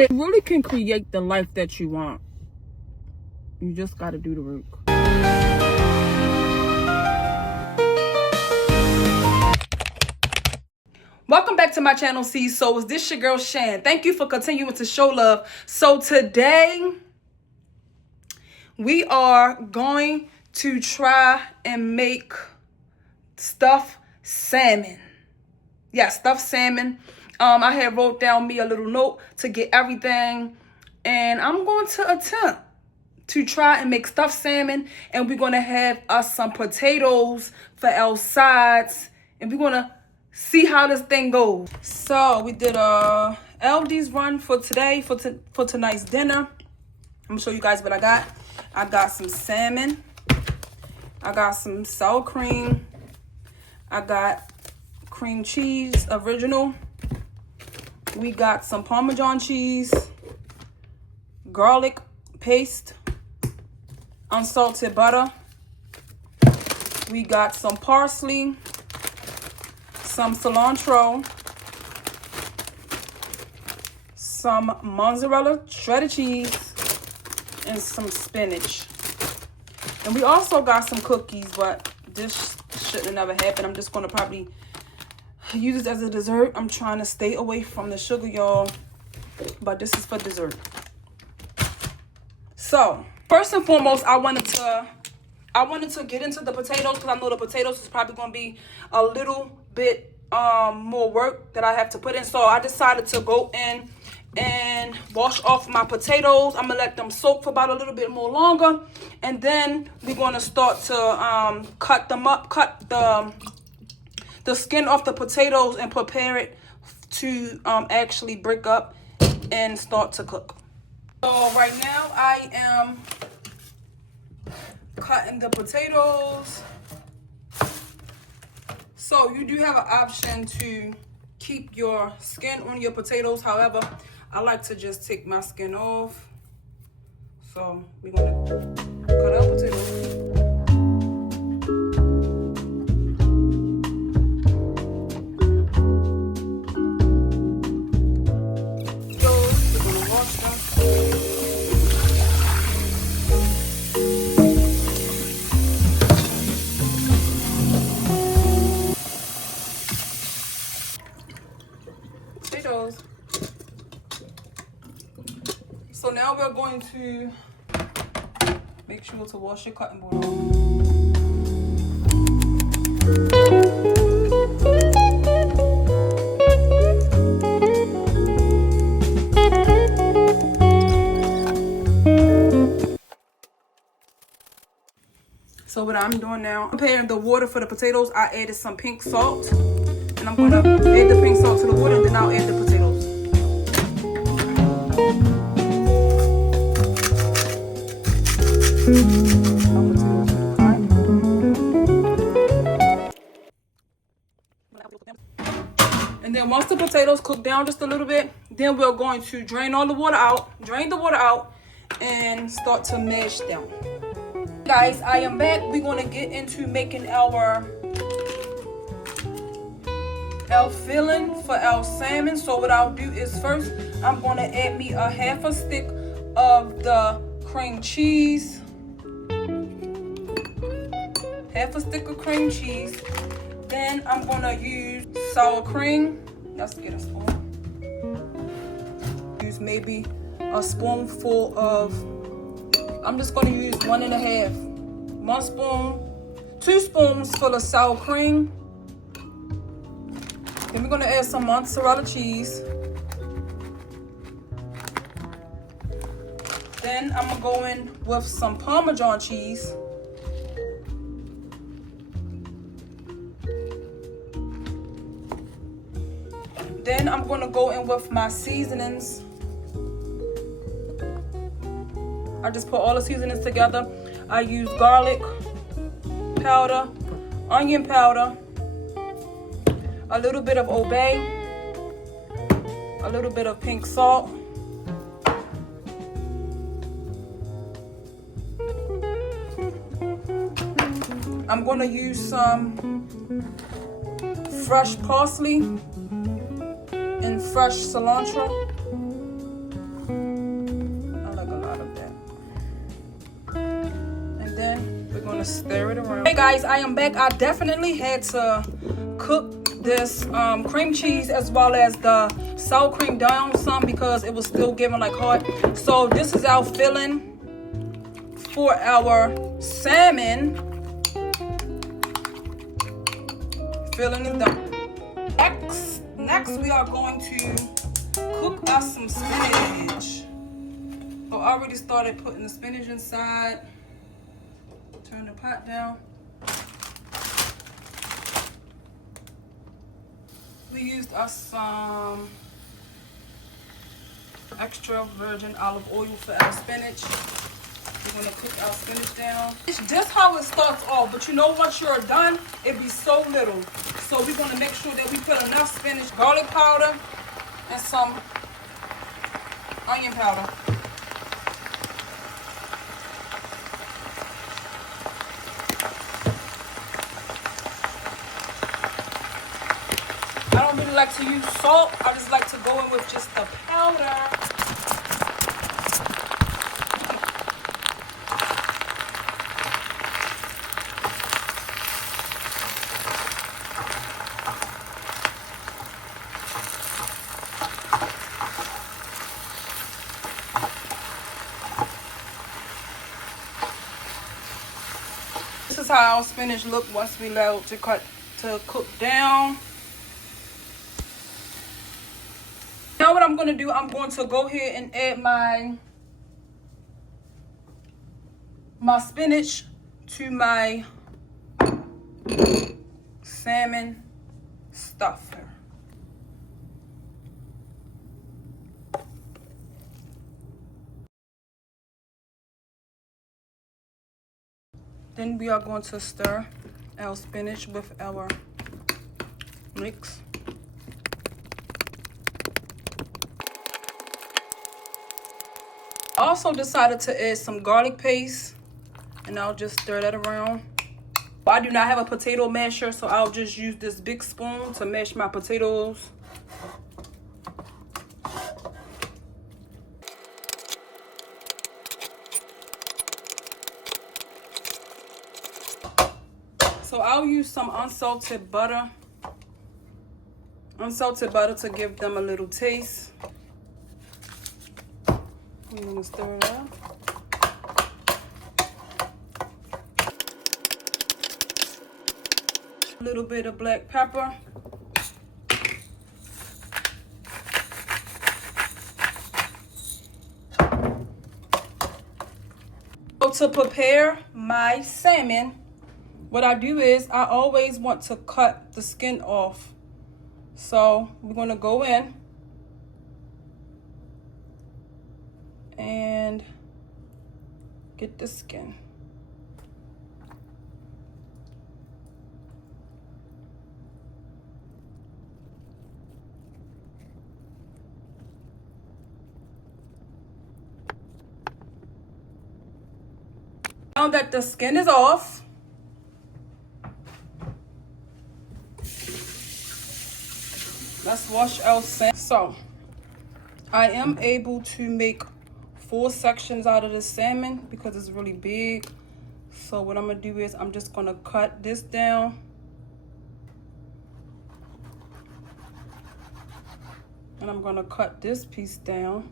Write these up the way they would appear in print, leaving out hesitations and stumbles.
It really can create the life that you want. You just got to do the work. Welcome back to my channel, C Souls. This your girl Shan. Thank you for continuing to show love. So today we are going to try and make stuffed salmon. Yeah, stuffed salmon. I had wrote down me a little note to get everything, and I'm going to attempt to try and make stuffed salmon, and we're going to have us some potatoes for our sides, and we're going to see how this thing goes. So we did a LD's run for today, for tonight's dinner. I'm gonna show you guys what I got. I got some salmon. I got some sour cream. I got cream cheese, original. We got some Parmesan cheese, garlic paste, unsalted butter. We got some parsley, some cilantro, some mozzarella, shredded cheese, and some spinach. And we also got some cookies, but this shouldn't have never happened. I'm just going to probably use this as a dessert. I'm trying to stay away from the sugar, y'all, but this is for dessert. So first and foremost, I wanted to get into the potatoes, because I know the potatoes is probably going to be a little bit more work that I have to put in. So I decided to go in and wash off my potatoes. I'm gonna let them soak for about a little bit more longer, and then we're going to start to cut them up, cut the skin off the potatoes, and prepare it to actually break up and start to cook. So right now I am cutting the potatoes. So you do have an option to keep your skin on your potatoes. However, I like to just take my skin off. So we're gonna cut our potatoes. So now we're going to make sure to wash your cutting board off. So what I'm doing now, I'm preparing the water for the potatoes. I added some pink salt, and I'm gonna add the pink salt to the water, and then I'll add the potatoes. And then once the potatoes cook down just a little bit, then we're going to drain the water out, and start to mash them. Guys, I am back. We're going to get into making our filling for our salmon. So what I'll do is first, I'm going to add me a half a stick of the cream cheese. Half a stick of cream cheese. Then I'm going to use sour cream. Let's get a spoon. Use maybe a spoonful of, I'm just going to use 1.5. 1 spoon, 2 spoons full of sour cream. Then we're going to add some mozzarella cheese. Then I'm going to go in with some Parmesan cheese. Then I'm going to go in with my seasonings. I just put all the seasonings together. I use garlic powder, onion powder, a little bit of obey, a little bit of pink salt, I'm going to use some fresh parsley and fresh cilantro. stir it around. Hey guys, I am back. I definitely had to cook this cream cheese as well as the sour cream down some because it was still giving like hot. So this is our filling for our salmon. Filling is done. Next we are going to cook us some spinach. So I already started putting the spinach inside. Turn the pot down. We used us some extra virgin olive oil for our spinach. We're gonna cook our spinach down. It's just how it starts off, but you know once you're done, it be so little. So we're gonna make sure that we put enough spinach, garlic powder, and some onion powder. I don't really like to use salt. I just like to go in with just the powder. This is how our spinach look once we allow it to cook down. Now what I'm going to do, I'm going to go ahead and add my spinach to my salmon stuffer. Then we are going to stir our spinach with our mix. I also decided to add some garlic paste, and I'll just stir that around. I do not have a potato masher, so I'll just use this big spoon to mash my potatoes. So I'll use some unsalted butter. Unsalted butter to give them a little taste. I'm gonna stir it up. A little bit of black pepper. So to prepare my salmon, what I do is I always want to cut the skin off. So we're gonna go in and get the skin. Now that the skin is off, let's wash our salmon. So I am able to make 4 sections out of the salmon because it's really big. So what I'm gonna do is I'm just gonna cut this down. And I'm gonna cut this piece down.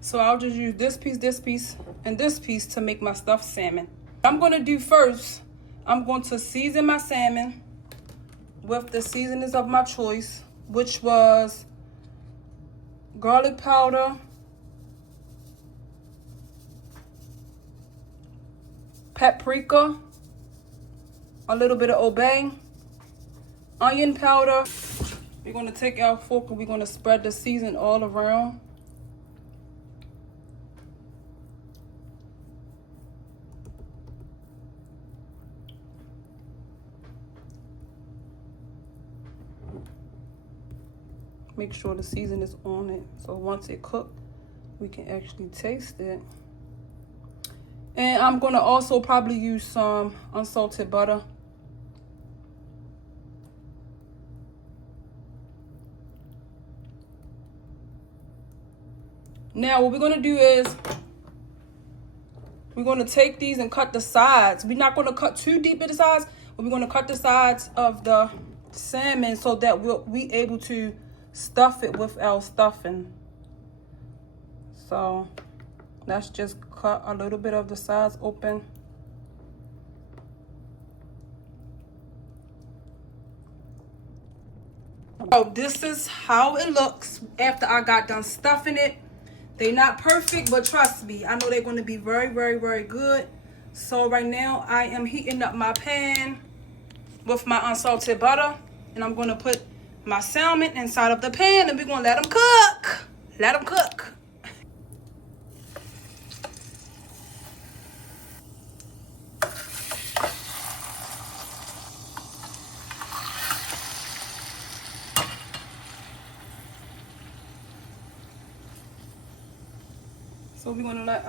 So I'll just use this piece, and this piece to make my stuffed salmon. What I'm gonna do first, I'm going to season my salmon with the seasonings of my choice, which was garlic powder, paprika, a little bit of obey, onion powder. We're gonna take our fork and we're gonna spread the season all around. Make sure the season is on it, so once it cooked, we can actually taste it. And I'm gonna also probably use some unsalted butter Now what we're gonna do is we're gonna take these and cut the sides. We're not gonna cut too deep in the sides, but we're gonna cut the sides of the salmon so that we'll be able to stuff it with our stuffing. So let's just cut a little bit of the sides open. So this is how it looks after I got done stuffing it. They're not perfect, but trust me, I know they're going to be very, very, very good. So right now I am heating up my pan with my unsalted butter, and I'm going to put my salmon inside of the pan, and we're going to let them cook. Let them cook. So we're gonna let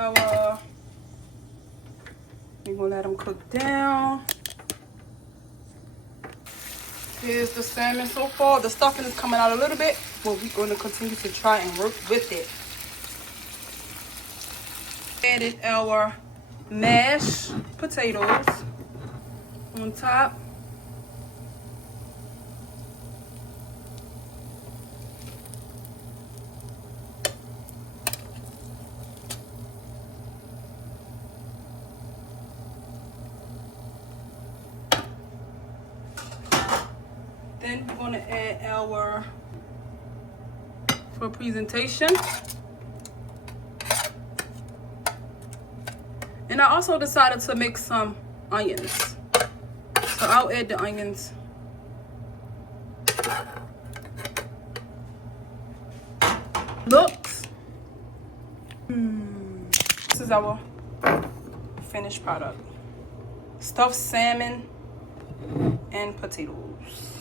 them cook down. Here's the salmon so far. The stuffing is coming out a little bit, but we're gonna continue to try and work with it. Added our mashed potatoes on top. Then we're going to add our, for presentation. And I also decided to make some onions. So I'll add the onions. Looks. This is our finished product. Stuffed salmon and potatoes.